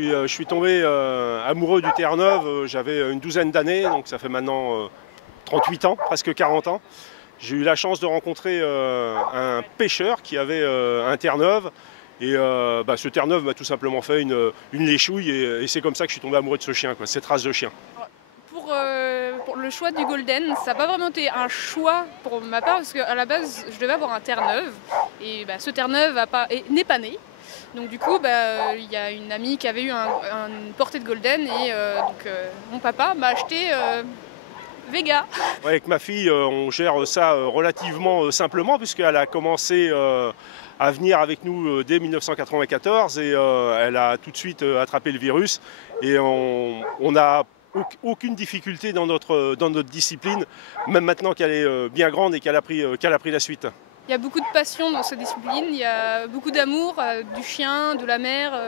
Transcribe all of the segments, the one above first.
Je suis tombé amoureux du Terre-Neuve, j'avais une douzaine d'années, donc ça fait maintenant 38 ans, presque 40 ans. J'ai eu la chance de rencontrer un pêcheur qui avait un Terre-Neuve. Et ce Terre-Neuve m'a tout simplement fait une léchouille et c'est comme ça que je suis tombé amoureux de ce chien, cette race de chien. Pour le choix du Golden, ça n'a pas vraiment été un choix pour ma part parce qu'à la base je devais avoir un Terre-Neuve et ce Terre-Neuve n'est pas né. Donc du coup il y a une amie qui avait eu une portée de Golden et mon papa m'a acheté Vega. Ouais, avec ma fille on gère ça relativement simplement puisqu'elle a commencé à venir avec nous dès 1994 et elle a tout de suite attrapé le virus et on a aucune difficulté dans notre discipline, même maintenant qu'elle est bien grande et qu'elle a pris la suite. Il y a beaucoup de passion dans cette discipline, il y a beaucoup d'amour du chien, de la mer,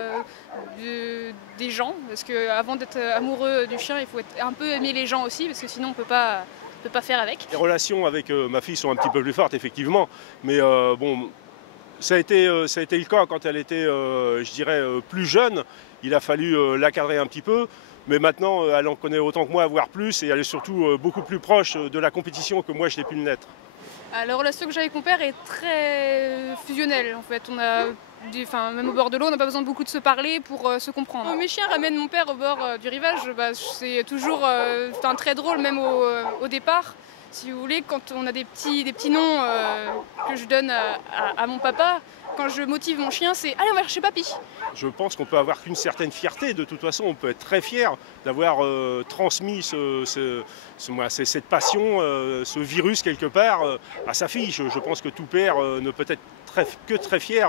des gens, parce qu'avant d'être amoureux du chien, il faut un peu aimer les gens aussi, parce que sinon on ne peut pas faire avec. Les relations avec ma fille sont un petit peu plus fortes, effectivement, mais bon, ça a été le cas quand elle était, je dirais, plus jeune. Il a fallu la cadrer un petit peu. Mais maintenant, elle en connaît autant que moi, voire plus, et elle est surtout beaucoup plus proche de la compétition que moi je n'ai pu l'être. La relation que j'ai avec mon père est très fusionnelle en fait. Même au bord de l'eau, on n'a pas besoin de beaucoup de se parler pour se comprendre. Mes chiens ramènent mon père au bord du rivage, c'est toujours très drôle même au départ. Si vous voulez, quand on a des petits noms que je donne à mon papa, quand je motive mon chien, c'est « Allez, on va chercher papy ». Je pense qu'on peut avoir qu'une certaine fierté. De toute façon, on peut être très fier d'avoir transmis cette passion, ce virus quelque part à sa fille. Je pense que tout père ne peut être que très fier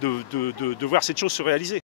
de voir cette chose se réaliser.